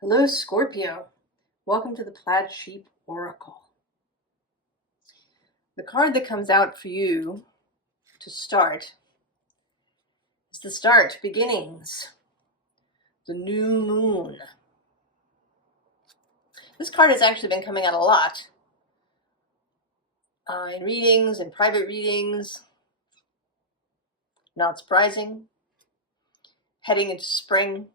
Hello, Scorpio. Welcome to the Plaid Oracle. The card that comes out for you to start is the start, beginnings, the new moon. This card has actually been coming out a lot in readings, in private readings. Not surprising. Heading into spring.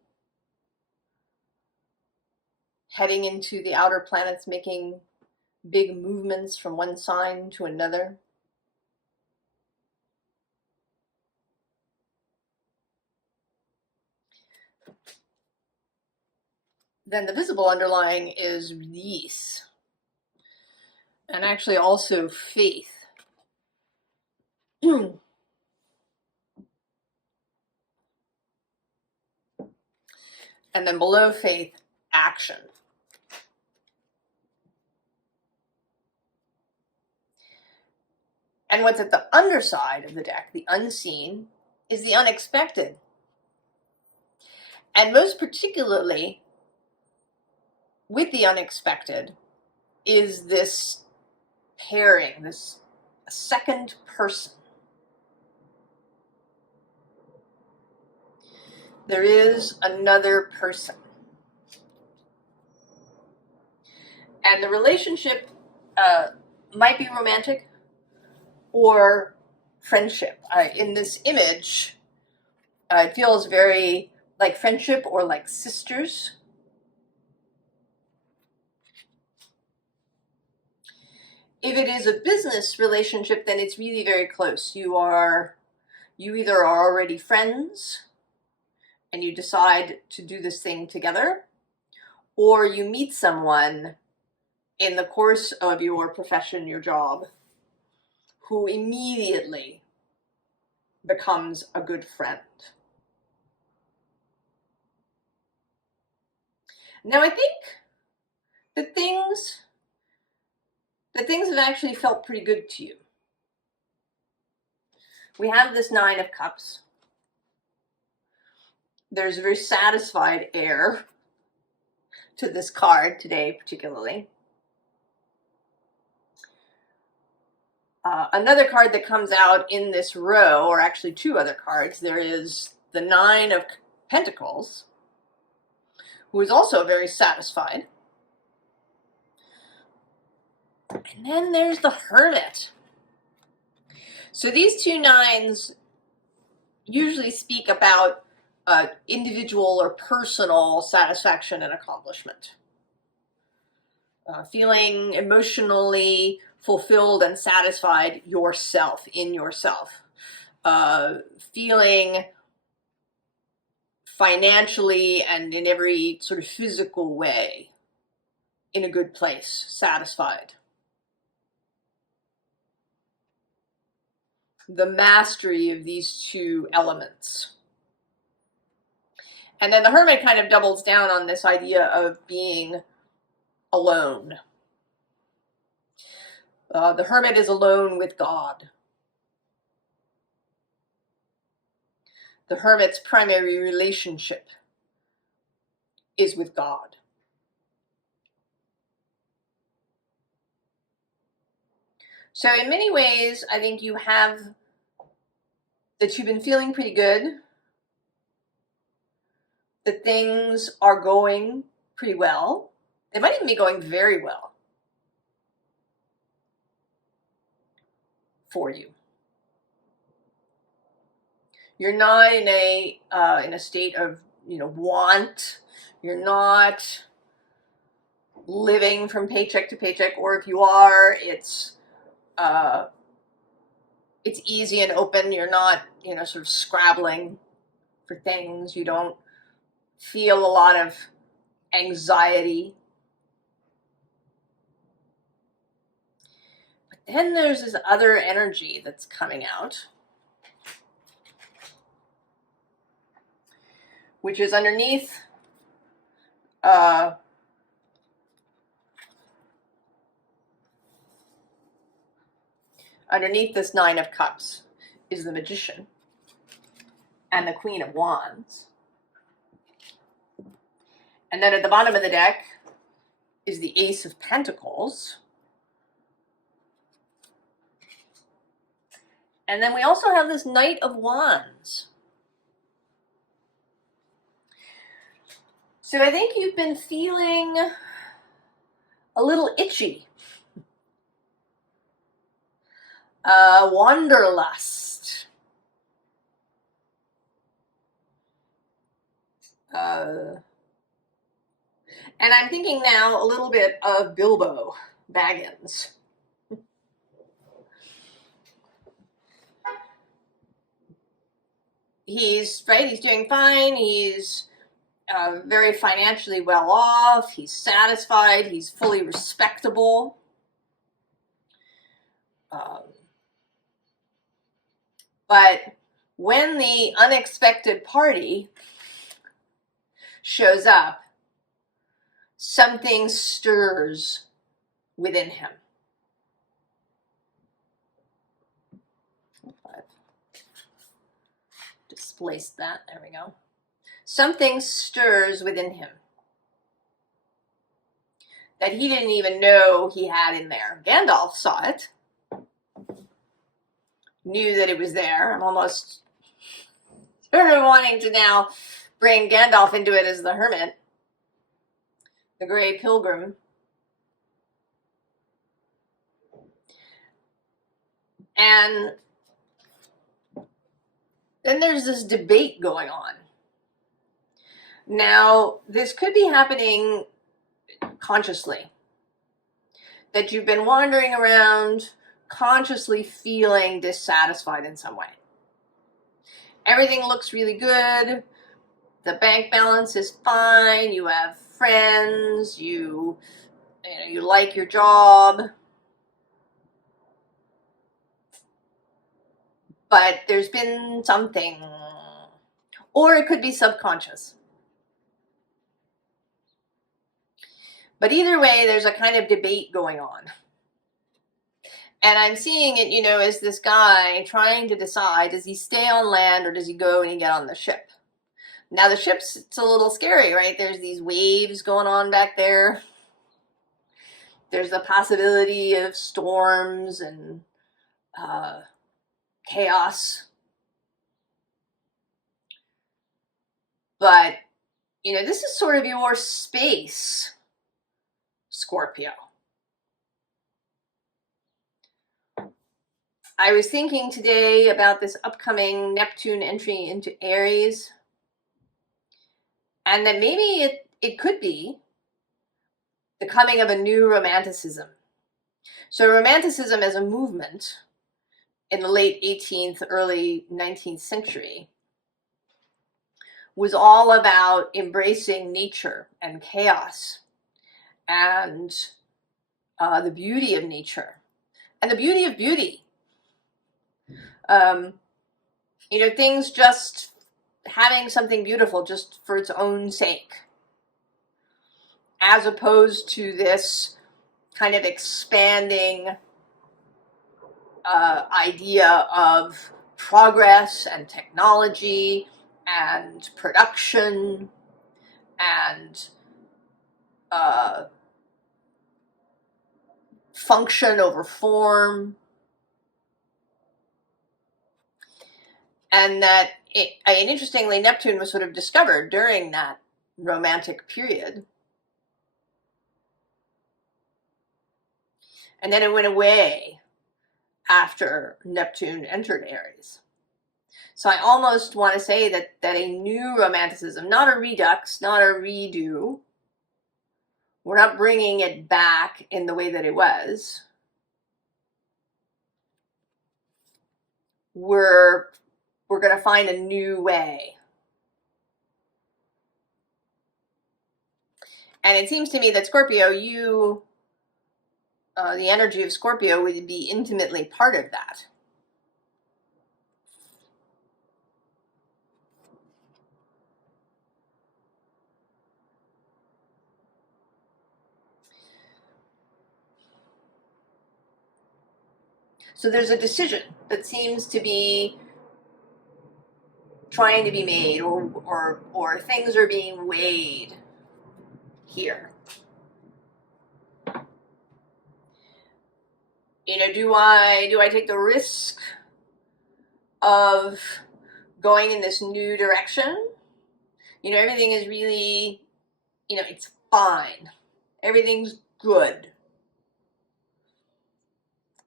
Heading into the outer planets making big movements from one sign to another. Then the visible underlying is release, and actually also faith. And then below faith, action. And what's at the underside of the deck, the unseen, is the unexpected. And most particularly with the unexpected is this pairing, this second person. There is another person. And the relationship might be romantic or friendship. In this image, it feels very like friendship or like sisters. If it is a business relationship, then it's really very close. You either are already friends and you decide to do this thing together, or you meet someone in the course of your profession, your job, who immediately becomes a good friend. Now, I think that things have actually felt pretty good to you. We have this Nine of Cups. There's a very satisfied air to this card today, particularly. Another card that comes out in this row, or actually two other cards, there is the Nine of Pentacles, who is also very satisfied. And then there's the Hermit. So these two nines usually speak about individual or personal satisfaction and accomplishment. Feeling emotionally fulfilled and satisfied yourself, in yourself. Feeling financially and in every sort of physical way in a good place, satisfied. The mastery of these two elements. And then the Hermit kind of doubles down on this idea of being alone. The Hermit is alone with God. The Hermit's primary relationship is with God. So in many ways, I think you have that you've been feeling pretty good, that things are going pretty well. They might even be going very well for you. You're not in a state of want. You're not living from paycheck to paycheck, or if you are, it's easy and open. You're not sort of scrabbling for things. You don't feel a lot of anxiety. But then there's this other energy that's coming out, which is underneath this Nine of Cups is the Magician and the Queen of Wands. And then at the bottom of the deck is the Ace of Pentacles. And then we also have this Knight of Wands. So I think you've been feeling a little itchy. Wanderlust. And I'm thinking now a little bit of Bilbo Baggins. He's doing fine. He's very financially well off. He's satisfied. He's fully respectable. But when the unexpected party shows up, something stirs within him. I've displaced that. There we go. Something stirs within him that he didn't even know he had in there. Gandalf saw it, knew that it was there. I'm almost sort of wanting to now bring Gandalf into it as the hermit, the Grey Pilgrim. And then there's this debate going on. Now, this could be happening consciously, that you've been wandering around consciously feeling dissatisfied in some way. Everything looks really good. The bank balance is fine. You have friends. You like your job. But there's been something, or it could be subconscious. But either way, there's a kind of debate going on. And I'm seeing it, as this guy trying to decide, does he stay on land or does he go and get on the ship? Now the ship's, it's a little scary, right? There's these waves going on back there. There's the possibility of storms and chaos. But, this is sort of your space, Scorpio. I was thinking today about this upcoming Neptune entry into Aries, and that maybe it could be the coming of a new romanticism. So romanticism as a movement in the late 18th, early 19th century was all about embracing nature and chaos and the beauty of nature and the beauty of beauty. Things just having something beautiful just for its own sake, as opposed to this kind of expanding idea of progress and technology and production and function over form. And that, interestingly, Neptune was sort of discovered during that romantic period. And then it went away after Neptune entered Aries. So I almost want to say that a new romanticism, not a redux, not a redo, we're not bringing it back in the way that it was. We're going to find a new way. And it seems to me that Scorpio, the energy of Scorpio would be intimately part of that. So there's a decision that seems to be trying to be made, or things are being weighed. here. You know, do I take the risk of going in this new direction? You know, everything is really, you know, it's fine. Everything's good.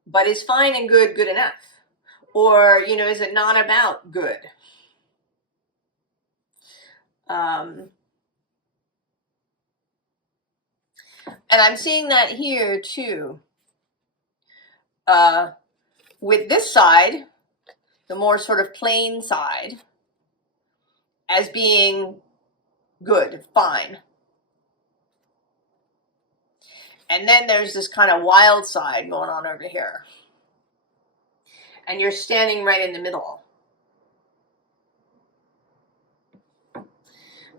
But is fine and good good enough? Or, you know, is it not about good? And I'm seeing that here too. With this side, the more sort of plain side, as being good, fine. And then there's this kind of wild side going on over here. And you're standing right in the middle.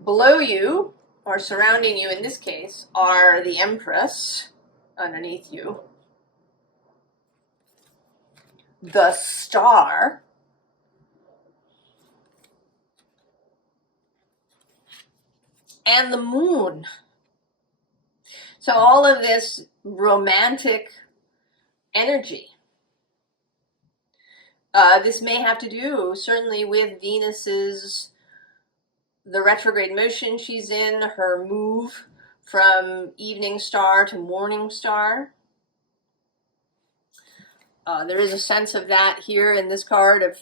Below you, or surrounding you in this case, are the Empress underneath you, the Star, and the Moon. So all of this romantic energy. This may have to do certainly with Venus's, the retrograde motion she's in, her move from evening star to morning star. There is a sense of that here in this card of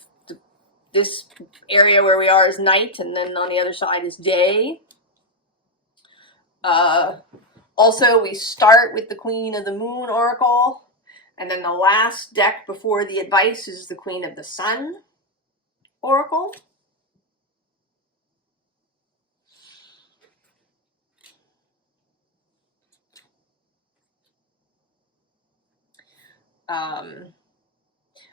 this area where we are is night, and then on the other side is day. Also, we start with the Queen of the Moon Oracle, and then the last deck before the advice is the Queen of the Sun Oracle.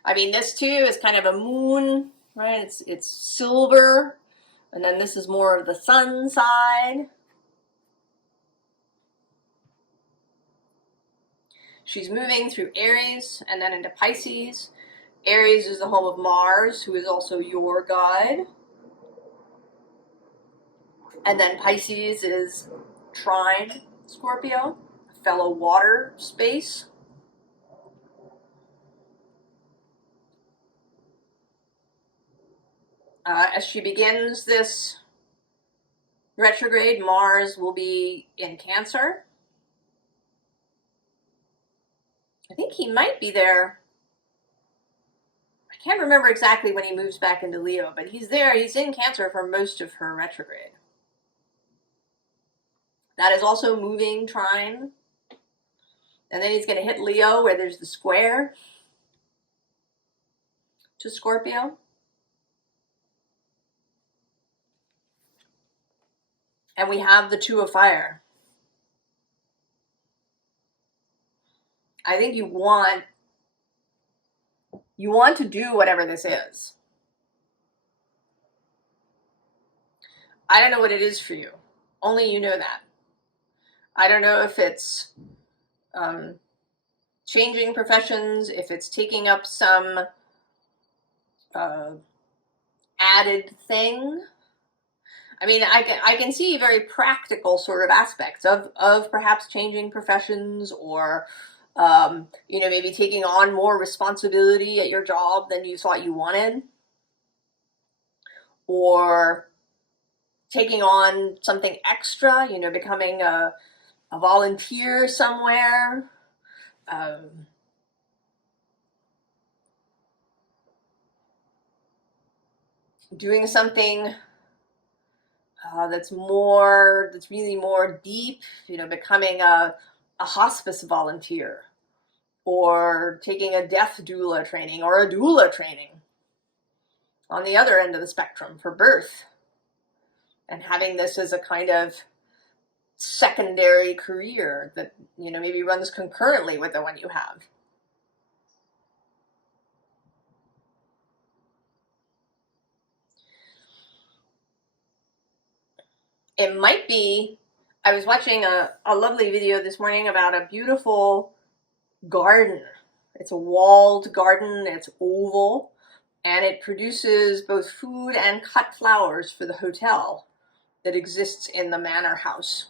I mean, this too is kind of a moon, right? It's silver, and then this is more of the sun side. She's moving through Aries and then into Pisces. Aries is the home of Mars, who is also your guide. And then Pisces is trine Scorpio, fellow water space. As she begins this retrograde, Mars will be in Cancer. I think he might be there. I can't remember exactly when he moves back into Leo, but he's there. He's in Cancer for most of her retrograde. That is also moving trine. And then he's going to hit Leo, where there's the square to Scorpio. And we have the Two of Fire. I think you want to do whatever this is. I don't know what it is for you. Only you know that. I don't know if it's changing professions, if it's taking up some added thing. I mean, I can see very practical sort of aspects of perhaps changing professions, or you know, maybe taking on more responsibility at your job than you thought you wanted, or taking on something extra, you know, becoming a volunteer somewhere. Doing something that's really more deep, you know, becoming a hospice volunteer, or taking a death doula training, or a doula training on the other end of the spectrum for birth, and having this as a kind of secondary career that, you know, maybe runs concurrently with the one you have. It might be, I was watching a lovely video this morning about a beautiful garden. It's a walled garden, it's oval, and it produces both food and cut flowers for the hotel that exists in the manor house.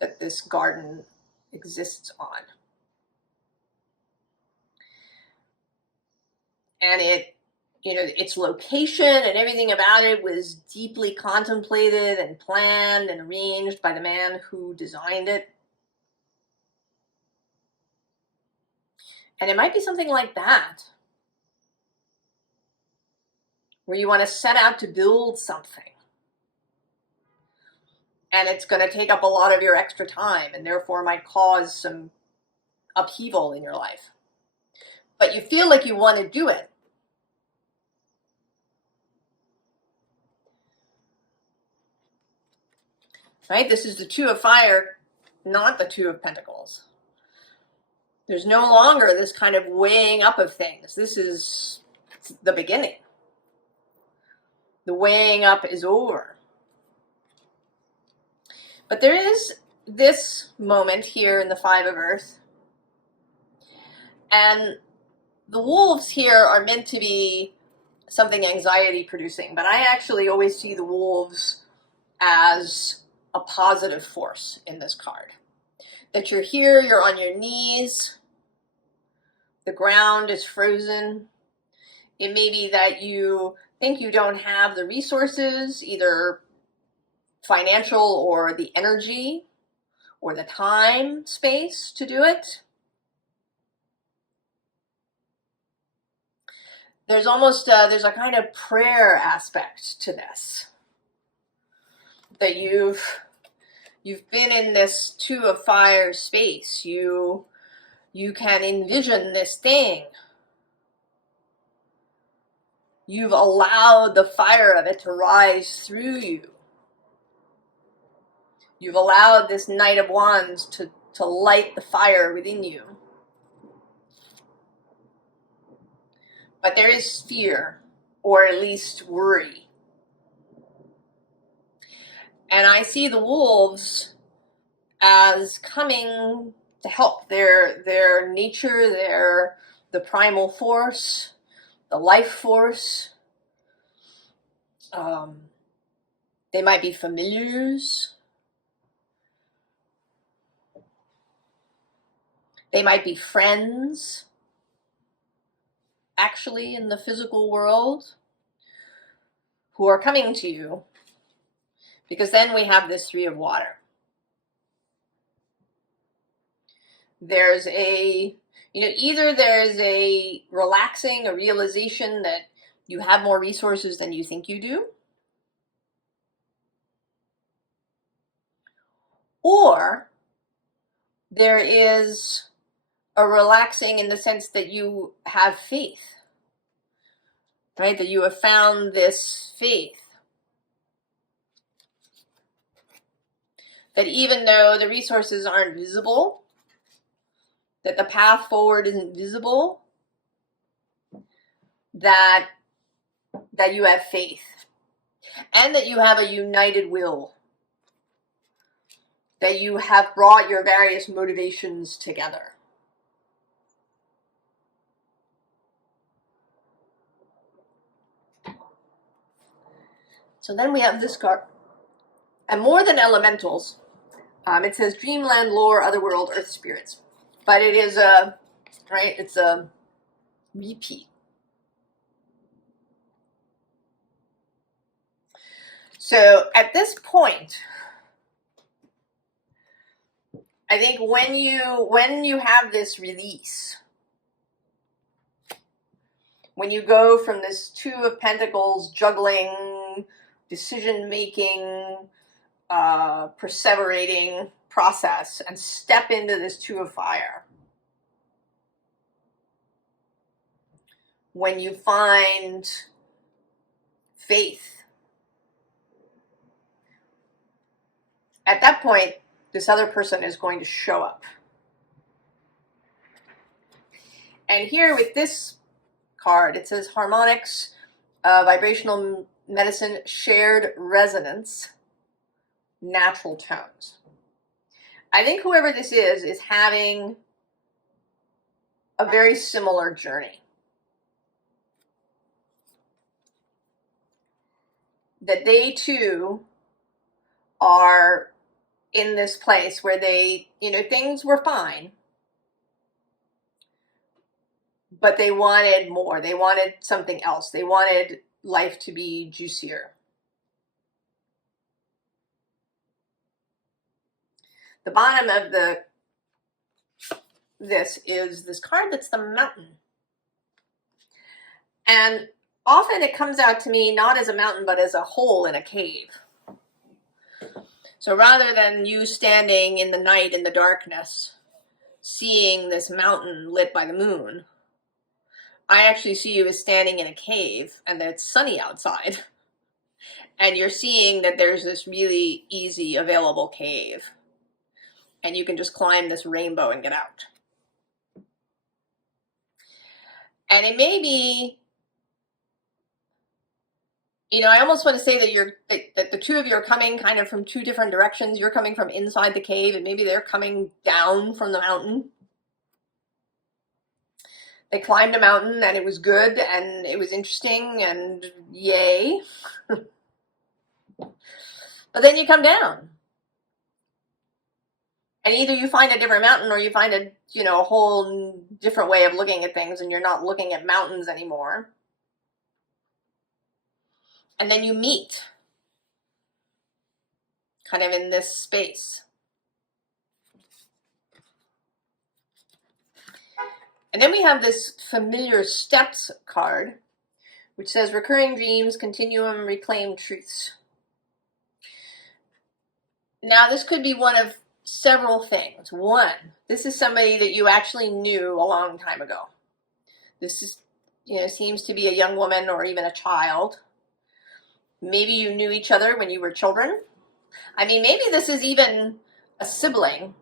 that this garden exists on. And it, you know, its location and everything about it was deeply contemplated and planned and arranged by the man who designed it. And it might be something like that, where you want to set out to build something. And it's going to take up a lot of your extra time and therefore might cause some upheaval in your life. But you feel like you want to do it. Right? This is the Two of Fire, not the Two of Pentacles. There's no longer this kind of weighing up of things. This is the beginning. The weighing up is over. But there is this moment here in the Five of Earth. And the wolves here are meant to be something anxiety producing. But I actually always see the wolves as a positive force in this card. That you're here, you're on your knees, the ground is frozen. It may be that you think you don't have the resources, either financial or the energy or the time, space to do it. There's almost there's a kind of prayer aspect to this. That you've been in this Two of Fire space. You can envision this thing. You've allowed the fire of it to rise through you. You've allowed this Knight of Wands to light the fire within you. But there is fear, or at least worry. And I see the wolves as coming to help. Their nature, the primal force, the life force. They might be familiars. They might be friends, actually, in the physical world, who are coming to you. Because then we have this Three of Water. There's either there's a relaxing, a realization that you have more resources than you think you do, or there is a relaxing in the sense that you have faith, right? That you have found this faith. That even though the resources aren't visible, that the path forward isn't visible, that you have faith, and that you have a united will, that you have brought your various motivations together. So then we have this card. And more than elementals, it says dreamland, lore, otherworld, earth spirits. But it is it's a repeat. So at this point, I think when you have this release, when you go from this Two of Pentacles, juggling, decision-making, perseverating process, and step into this Two of Fire, when you find faith, at that point, this other person is going to show up. And here with this card, it says harmonics, vibrational medicine, shared resonance, natural tones. I think whoever this is having a very similar journey. That they too are in this place where they, you know, things were fine, but they wanted more. They wanted something else. They wanted life to be juicier. The bottom of this is this card that's the mountain. And often it comes out to me not as a mountain, but as a hole in a cave. So rather than you standing in the night in the darkness, seeing this mountain lit by the moon, I actually see you as standing in a cave and that it's sunny outside. And you're seeing that there's this really easy available cave. And you can just climb this rainbow and get out. And it may be, you know, I almost want to say that the two of you are coming kind of from two different directions. You're coming from inside the cave, and maybe they're coming down from the mountain. They climbed a mountain, and it was good, and it was interesting, and yay. But then you come down. And either you find a different mountain or you find a, you know, a whole different way of looking at things, and you're not looking at mountains anymore. And then you meet kind of in this space. And then we have this familiar steps card, which says recurring dreams, continuum, reclaim truths. Now this could be one of several things. One, this is somebody that you actually knew a long time ago. This is, you know, seems to be a young woman or even a child. Maybe you knew each other when you were children. I mean, maybe this is even a sibling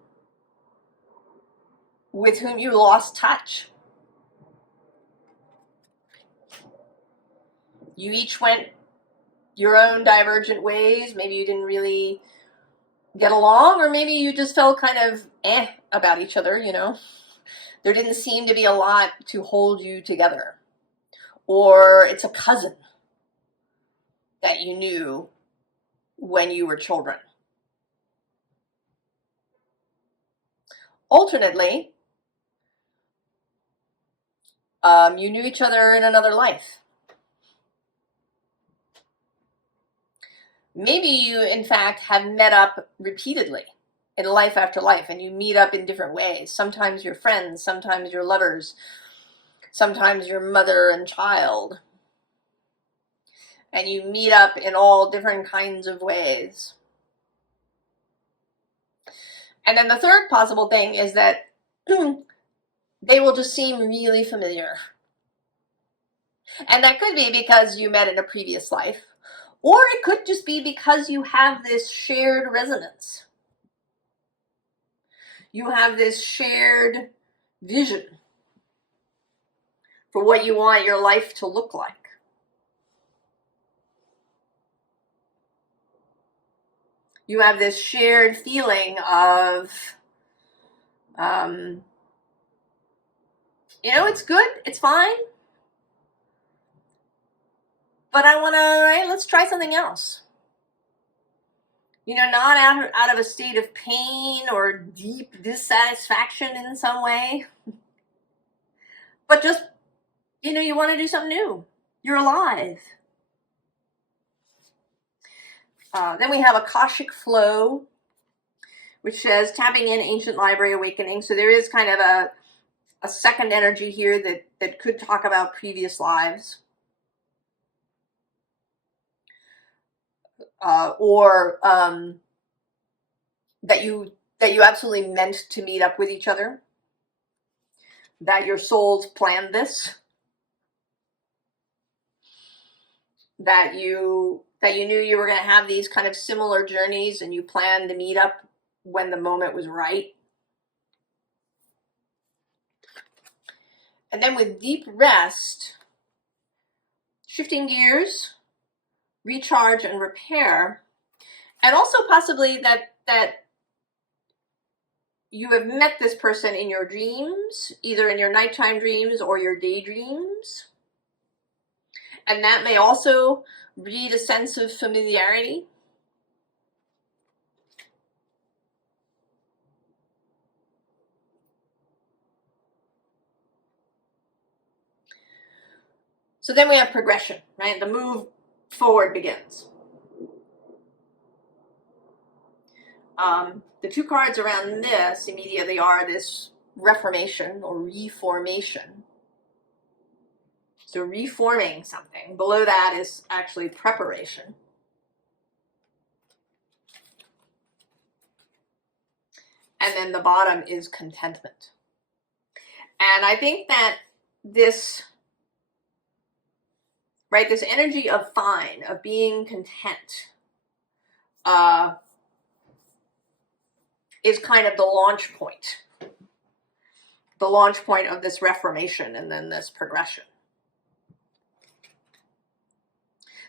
with whom you lost touch. You each went your own divergent ways. Maybe you didn't really get along, or maybe you just felt kind of about each other, you know. There didn't seem to be a lot to hold you together. Or it's a cousin that you knew when you were children. Alternately, you knew each other in another life. Maybe you, in fact, have met up repeatedly in life after life, and you meet up in different ways. Sometimes you're friends, sometimes you're lovers, sometimes you're mother and child. And you meet up in all different kinds of ways. And then the third possible thing is that they will just seem really familiar. And that could be because you met in a previous life, or it could just be because you have this shared resonance. You have this shared vision for what you want your life to look like. You have this shared feeling of, you know, it's good, it's fine, but I want to, right, let's try something else. You know, not out of a state of pain or deep dissatisfaction in some way, but just, you know, you want to do something new. You're alive. Then we have Akashic Flow, which says tapping in ancient library awakening. So there is kind of a second energy here that could talk about previous lives. Or that you absolutely meant to meet up with each other, that your souls planned this, that you knew you were going to have these kind of similar journeys, and you planned to meet up when the moment was right. And then with deep rest, shifting gears, recharge and repair, and also possibly that you have met this person in your dreams, either in your nighttime dreams or your daydreams. And that may also breed a sense of familiarity. So then we have progression, right? The move forward begins. The two cards around this immediately are this reformation or reformation. So reforming something. Below that is actually preparation. And then the bottom is contentment. And I think that this, right, this energy of fine, of being content, is kind of the launch point. The launch point of this reformation and then this progression.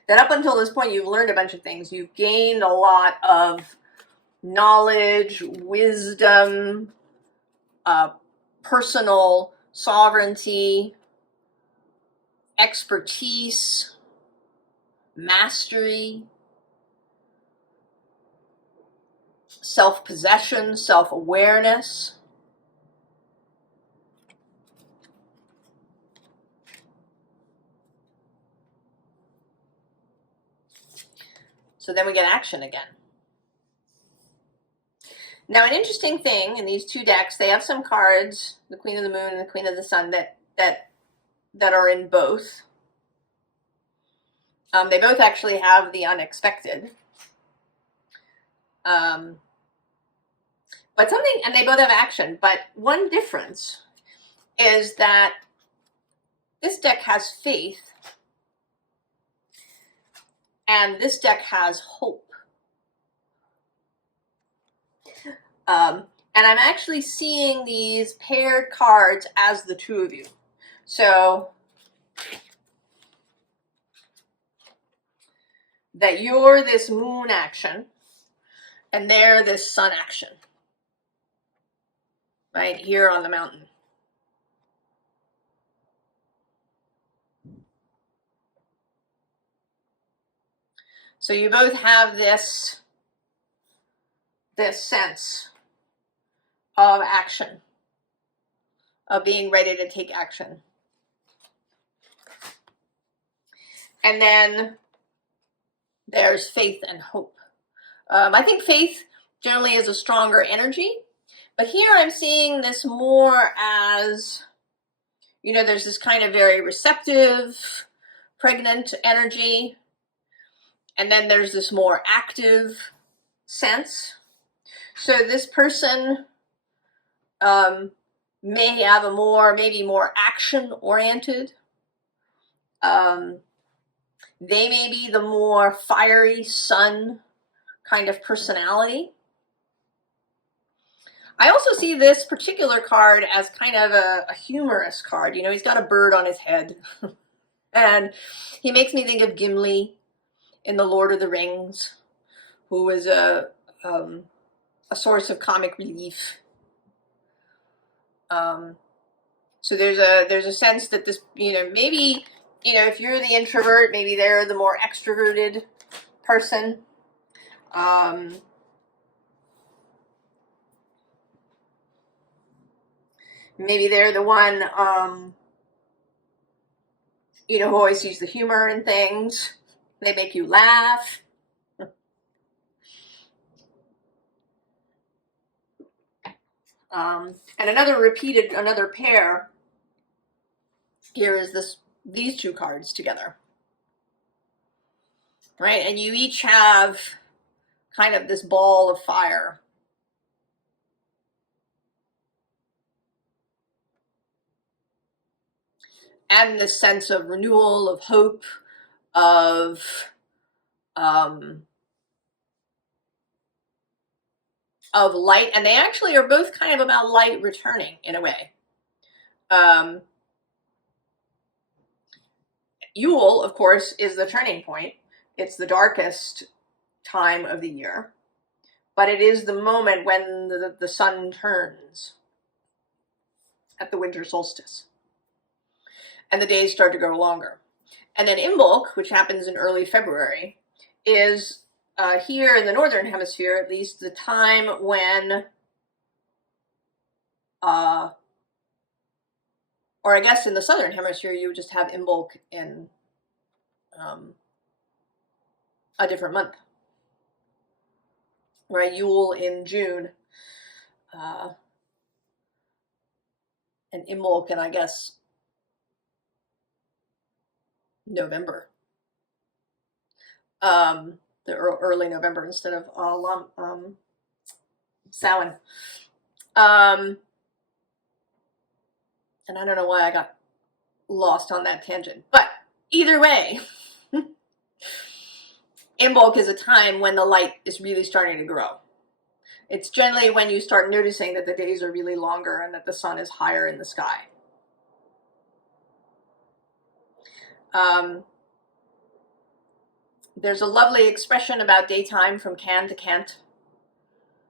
That up until this point, you've learned a bunch of things. You've gained a lot of knowledge, wisdom, personal sovereignty, expertise, mastery, self-possession, self-awareness. So then we get action again. Now, an interesting thing in these two decks, they have some cards, the Queen of the Moon and the Queen of the Sun, that are in both. They both actually have the unexpected. But something, and they both have action, but one difference is that this deck has faith and this deck has hope. And I'm actually seeing these paired cards as the two of you. So that you're this moon action and they're this sun action, right here on the mountain. So you both have this sense of action, of being ready to take action. And then there's faith and hope. I think faith generally is a stronger energy, but here I'm seeing this more as, you know, there's this kind of very receptive, pregnant energy, and then there's this more active sense. So this person may have a maybe more action-oriented. They may be the more fiery sun kind of personality. I also see this particular card as kind of a humorous card. You know, he's got a bird on his head. And he makes me think of Gimli in The Lord of the Rings, who was a source of comic relief. So there's a sense that this, you know, maybe, you know, if you're the introvert, maybe they're the more extroverted person. Maybe they're the one, you know, who always sees the humor in things. They make you laugh. And another pair here is these two cards together, right? And you each have kind of this ball of fire. And this sense of renewal, of hope, of light. And they actually are both kind of about light returning in a way. Yule, of course, is the turning point. It's the darkest time of the year, but it is the moment when the sun turns at the winter solstice and the days start to grow longer. And then Imbolc, which happens in early February, is here in the northern hemisphere, at least, the time when, or or I guess in the southern hemisphere, you would just have Imbolc in a different month, right? Yule in June, and Imbolc in, I guess, November. The early November instead of Samhain. And I don't know why I got lost on that tangent, but either way, Imbolc is a time when the light is really starting to grow. It's generally when you start noticing that the days are really longer and that the sun is higher in the sky. There's a lovely expression about daytime from can to can't,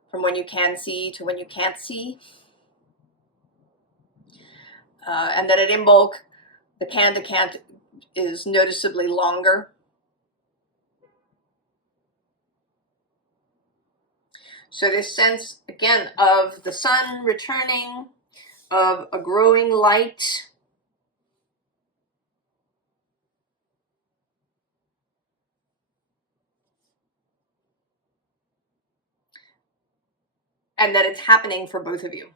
from when you can see to when you can't see. And that at Imbolc, the can to can't is noticeably longer. So this sense, again, of the sun returning, of a growing light, and that it's happening for both of you.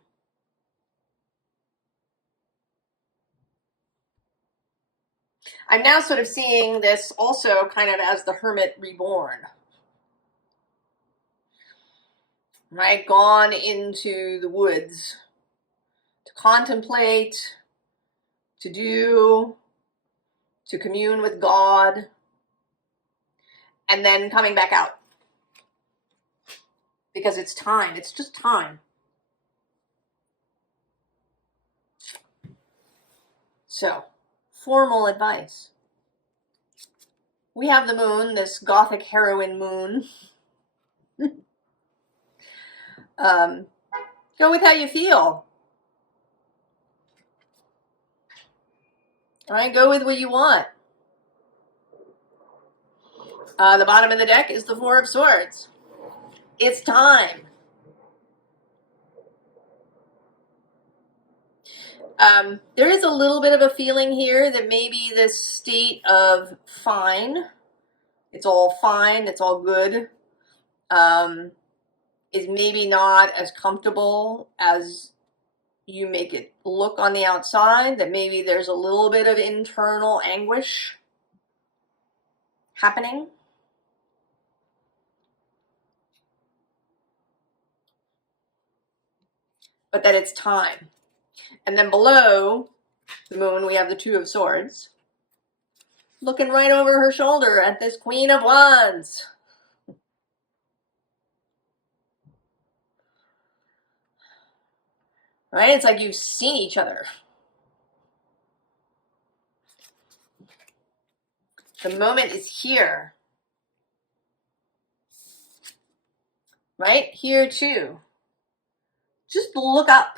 I'm now sort of seeing this also kind of as the hermit reborn. Right? Gone into the woods to contemplate, to do, to commune with God, and then coming back out. Because it's time. It's just time. So, formal advice. We have the moon, this gothic heroine moon. Go with how you feel. All right, go with what you want. The bottom of the deck is the Four of Swords. It's time. There is a little bit of a feeling here that maybe this state of fine, it's all fine, it's all good, is maybe not as comfortable as you make it look on the outside, that maybe there's a little bit of internal anguish happening. But that it's time. And then below the moon, we have the Two of Swords, looking right over her shoulder at this Queen of Wands. Right? It's like you've seen each other. The moment is here. Right? Here too. Just look up.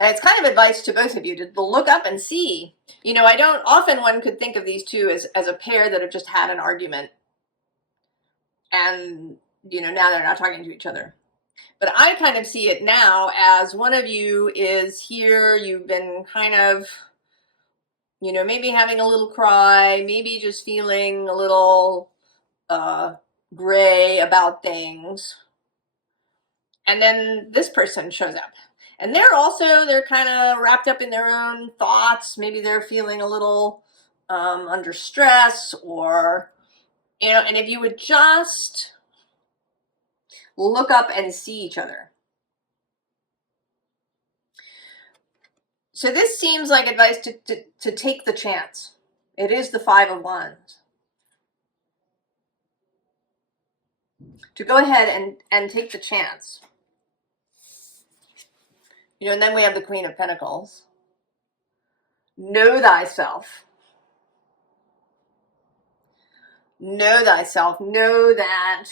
And it's kind of advice to both of you to look up and see. You know, often one could think of these two as a pair that have just had an argument. And, you know, now they're not talking to each other. But I kind of see it now as one of you is here, you've been kind of, you know, maybe having a little cry, maybe just feeling a little gray about things. And then this person shows up. And they're kind of wrapped up in their own thoughts. Maybe they're feeling a little under stress, or, you know, and if you would just look up and see each other. So this seems like advice to take the chance. It is the Five of Wands. To go ahead and take the chance. You know, and then we have the Queen of Pentacles. Know thyself. Know thyself. Know that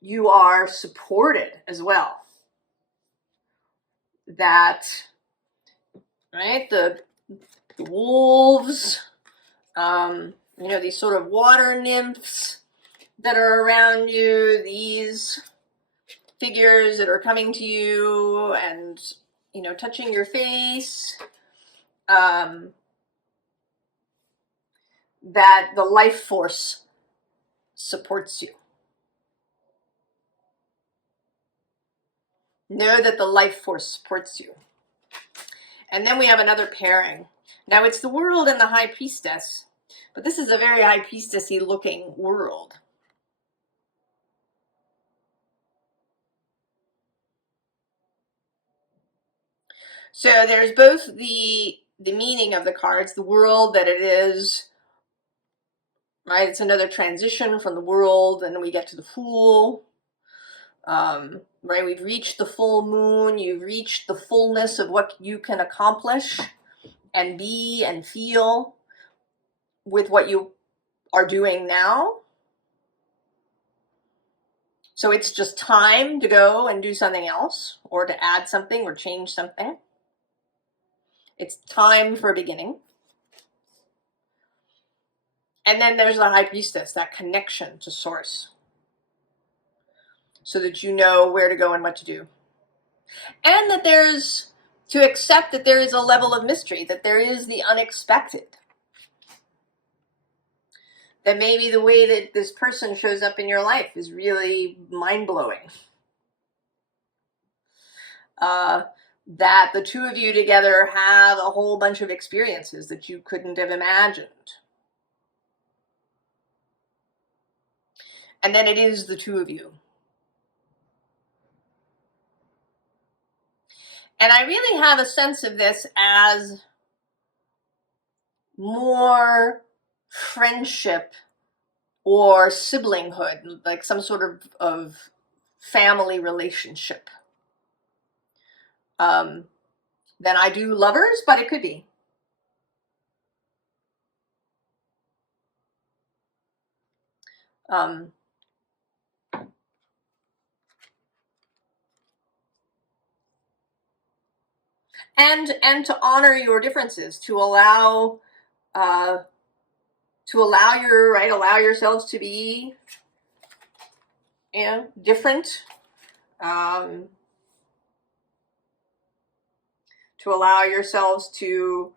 you are supported as well. That, right, the wolves, you know, these sort of water nymphs that are around you, these figures that are coming to you and, you know, touching your face. That the life force supports you. Know that the life force supports you. And then we have another pairing. Now it's the world and the high priestess, but this is a very high priestessy looking world. So there's both the meaning of the cards, the world that it is, right? It's another transition from the world, and then we get to the Fool. Right, we've reached the full moon, you've reached the fullness of what you can accomplish and be and feel with what you are doing now. So it's just time to go and do something else, or to add something or change something. It's time for a beginning. And then there's the high priestess, that connection to source, so that you know where to go and what to do. And that there's, to accept that there is a level of mystery, that there is the unexpected. That maybe the way that this person shows up in your life is really mind-blowing. That the two of you together have a whole bunch of experiences that you couldn't have imagined. And then it is the two of you. And I really have a sense of this as more friendship or siblinghood, like some sort of family relationship, than I do lovers, but it could be. And to honor your differences, to allow allow yourselves to be, you know, different, to allow yourselves to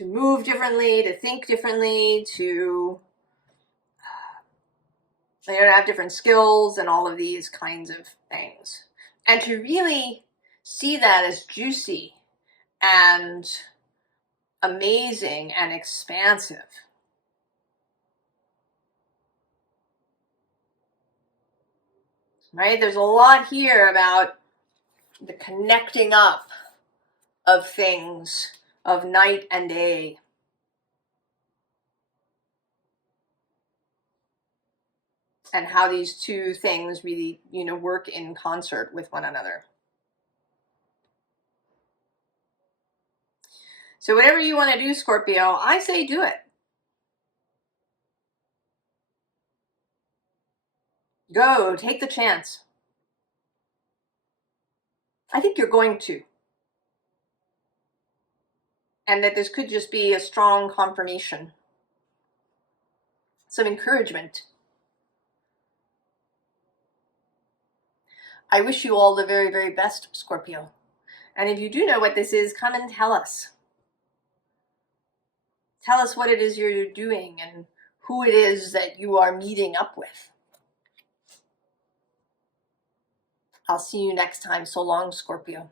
move differently, to think differently, to have different skills and all of these kinds of things, and to really see that as juicy and amazing and expansive. Right? There's a lot here about the connecting up of things, of night and day. And how these two things really, you know, work in concert with one another. So whatever you want to do, Scorpio, I say do it. Go, take the chance. I think you're going to. And that this could just be a strong confirmation, some encouragement. I wish you all the very, very best, Scorpio. And if you do know what this is, come and tell us. Tell us what it is you're doing and who it is that you are meeting up with. I'll see you next time. So long, Scorpio.